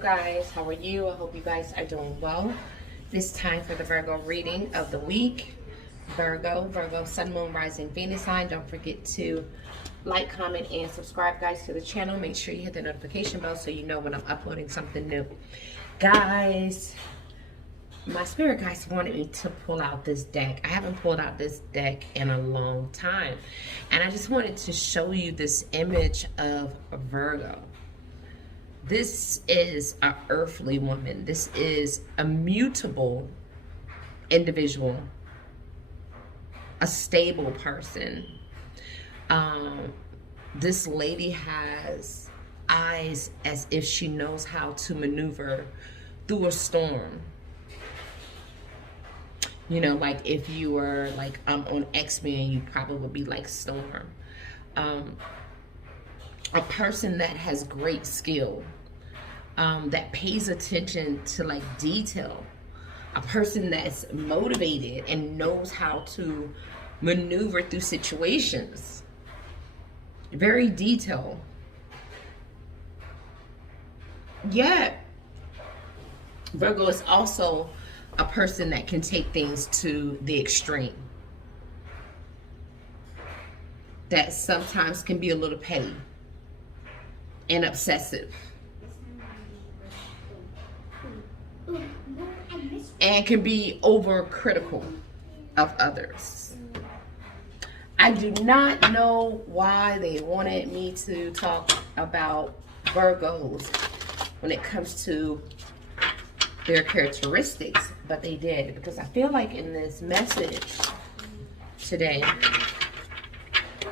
guys, how are you? I hope you guys are doing well. It's time for the Virgo reading of the week. Virgo, Sun, Moon, Rising, Venus sign. Don't forget to like, comment, and subscribe, guys, to the channel. Make sure you hit the notification bell so you know when I'm uploading something new. Guys, my spirit guides wanted me to pull out this deck. I haven't pulled out this deck in a long time. And I just wanted to show you this image of Virgo. This is an earthly woman. This is a mutable individual, a stable person. This lady has eyes as if she knows how to maneuver through a storm. You know, like if you were like on X-Men, you probably would be like Storm. A person that has great skill, that pays attention to like detail, a person that's motivated and knows how to maneuver through situations. Very detailed. Yet, Virgo is also a person that can take things to the extreme. That sometimes can be a little petty and obsessive. And can be overcritical of others. I do not know why they wanted me to talk about Virgos when it comes to their characteristics, but they did, because I feel like in this message today,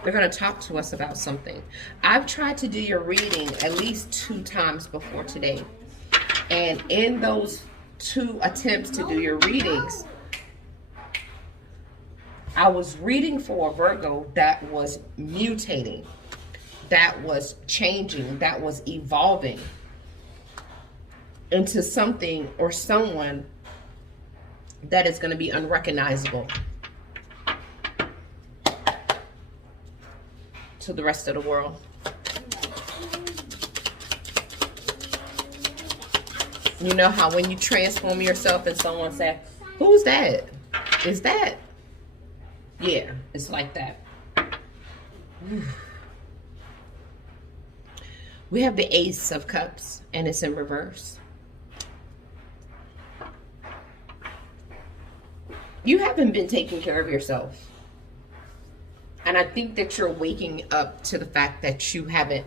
they're going to talk to us about something. I've tried to do your reading at least 2 times before today. And in those 2 attempts to do your readings, I was reading for a Virgo that was mutating, that was changing, that was evolving into something or someone that is going to be unrecognizable to the rest of the world. You know how when you transform yourself and someone says, "Who's that? Is that?" Yeah, it's like that. We have the Ace of Cups, and it's in reverse. You haven't been taking care of yourself. And I think that you're waking up to the fact that you haven't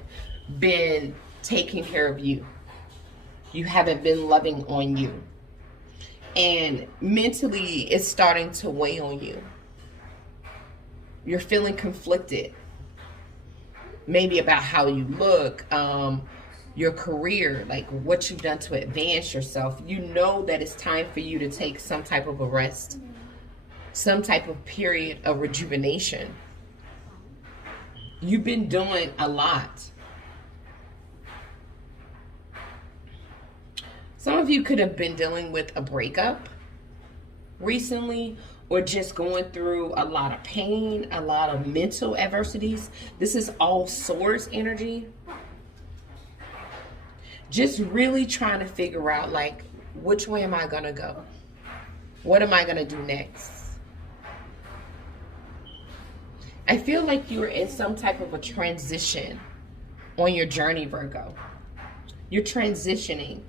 been taking care of you. You haven't been loving on you. And mentally, it's starting to weigh on you. You're feeling conflicted. Maybe about how you look, your career, like what you've done to advance yourself. You know that it's time for you to take some type of a rest, some type of period of rejuvenation. You've been doing a lot. Some of you could have been dealing with a breakup recently, or just going through a lot of pain, a lot of mental adversities. This is all Swords energy. Just really trying to figure out, like, which way am I gonna go? What am I gonna do next? I feel like you're in some type of a transition on your journey, Virgo. You're transitioning.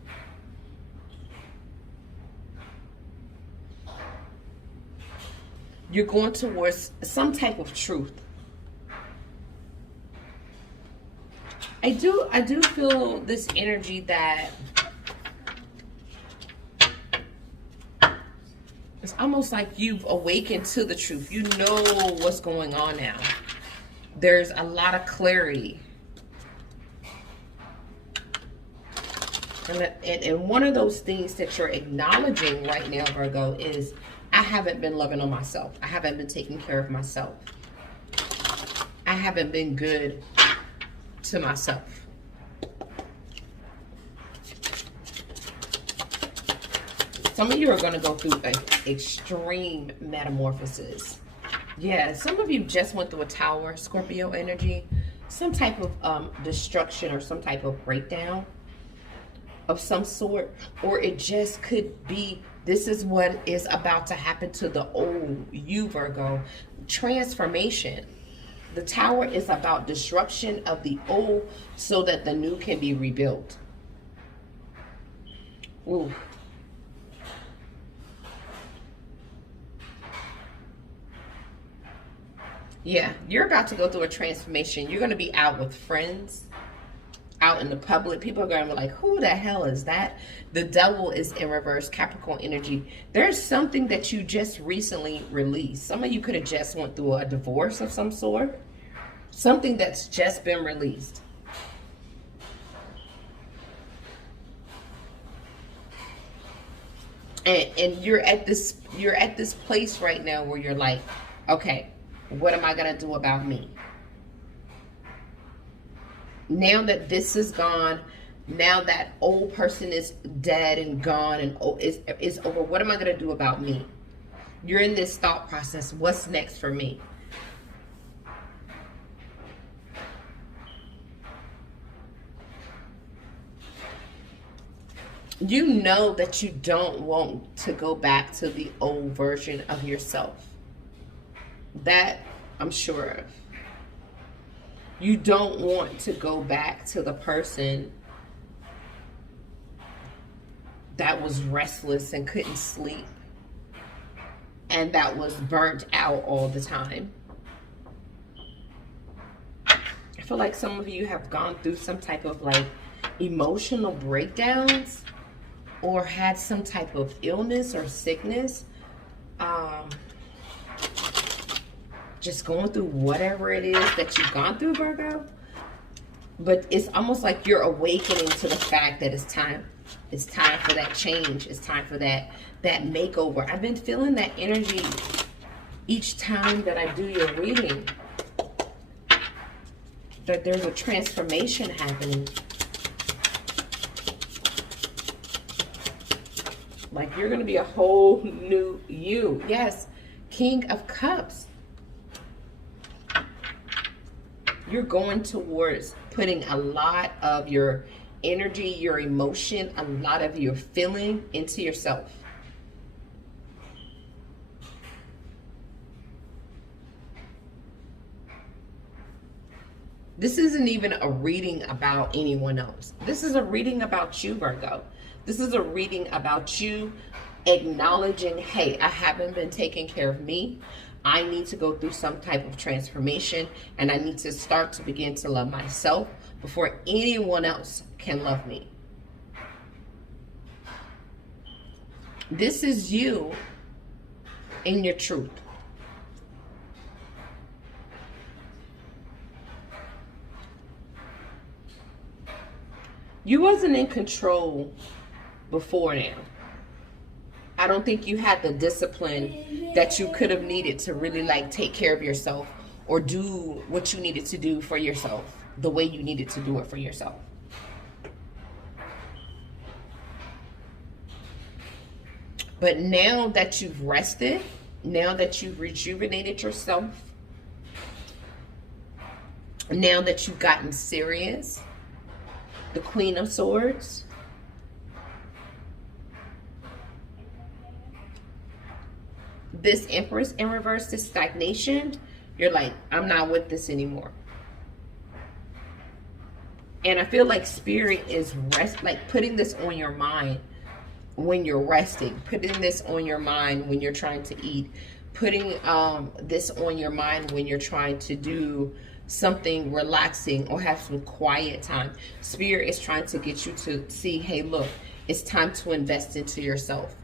You're going towards some type of truth. I do feel this energy that it's almost like you've awakened to the truth. You know what's going on now. There's a lot of clarity. And one of those things that you're acknowledging right now, Virgo, is I haven't been loving on myself. I haven't been taking care of myself. I haven't been good to myself. Some of you are going to go through an extreme metamorphosis. Yeah, some of you just went through a Tower, Scorpio energy. Some type of destruction or some type of breakdown. of some sort, or it just could be this is what is about to happen to the old you, Virgo. Transformation. The Tower is about disruption of the old so that the new can be rebuilt. Ooh. Yeah, you're about to go through a transformation. You're going to be out with friends, out in the public. People are going to be like, who the hell is that? The Devil is in reverse, Capricorn energy. There's something that you just recently released. Some of you could have just went through a divorce of some sort. Something that's just been released. And you're at this place right now where you're like, okay, what am I going to do about me? Now that this is gone, now that old person is dead and gone and is over, what am I going to do about me? You're in this thought process. What's next for me? You know that you don't want to go back to the old version of yourself. That I'm sure of. You don't want to go back to the person that was restless and couldn't sleep and that was burnt out all the time. I feel like some of you have gone through some type of like emotional breakdowns or had some type of illness or sickness. Just going through whatever it is that you've gone through, Virgo. But it's almost like you're awakening to the fact that it's time. It's time for that change. It's time for that makeover. I've been feeling that energy each time that I do your reading. That there's a transformation happening. Like you're going to be a whole new you. Yes, King of Cups. You're going towards putting a lot of your energy, your emotion, a lot of your feeling into yourself. This isn't even a reading about anyone else. This is a reading about you, Virgo. This is a reading about you acknowledging, hey, I haven't been taking care of me. I need to go through some type of transformation, and I need to start to begin to love myself before anyone else can love me. This is you in your truth. You wasn't in control before now. I don't think you had the discipline that you could have needed to really like take care of yourself or do what you needed to do for yourself the way you needed to do it for yourself. But now that you've rested, now that you've rejuvenated yourself, now that you've gotten serious, the Queen of Swords, this Empress in reverse, this stagnation, you're like, I'm not with this anymore. And I feel like Spirit is putting this on your mind when you're resting, putting this on your mind when you're trying to eat, putting this on your mind when you're trying to do something relaxing or have some quiet time. Spirit is trying to get you to see, hey, look, it's time to invest into yourself.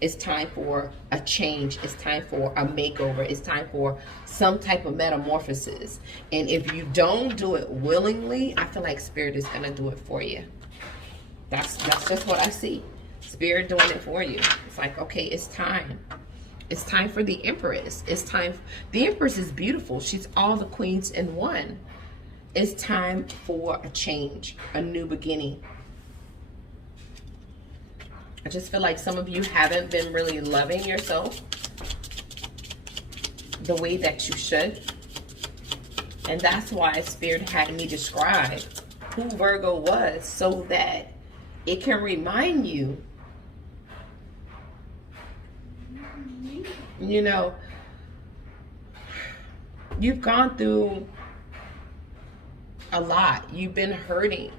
It's time for a change. It's time for a makeover. It's time for some type of metamorphosis. And if you don't do it willingly, I feel like Spirit is going to do it for you. That's just what I see. Spirit doing it for you. It's like, okay, it's time. It's time for the Empress. It's time. The Empress is beautiful. She's all the queens in one. It's time for a change, a new beginning. I just feel like some of you haven't been really loving yourself the way that you should. And that's why Spirit had me describe who Virgo was so that it can remind you, you know, you've gone through a lot. You've been hurting.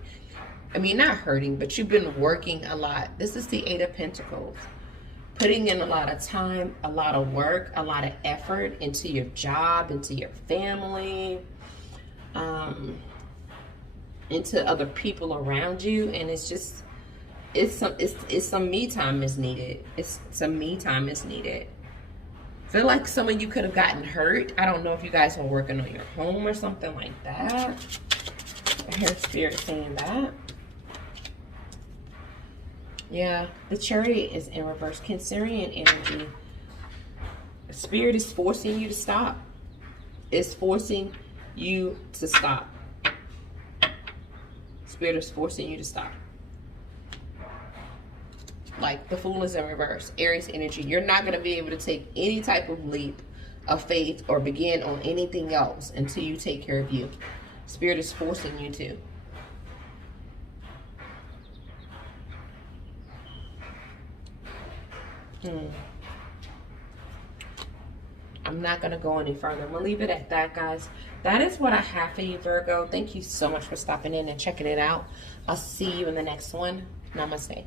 I mean, not hurting, but you've been working a lot. This is the Eight of Pentacles. Putting in a lot of time, a lot of work, a lot of effort into your job, into your family, into other people around you. And it's just, it's some me time is needed. It's some me time is needed. I feel like some of you could have gotten hurt. I don't know if you guys were working on your home or something like that. I hear Spirit saying that. Yeah, the Chariot is in reverse. Cancerian energy. Spirit is forcing you to stop. It's forcing you to stop. Spirit is forcing you to stop. Like the Fool is in reverse. Aries energy. You're not going to be able to take any type of leap of faith or begin on anything else until you take care of you. Spirit is forcing you to. I'm not going to go any further. We'll leave it at that, guys. That is what I have for you, Virgo. Thank you so much for stopping in and checking it out. I'll see you in the next one. Namaste.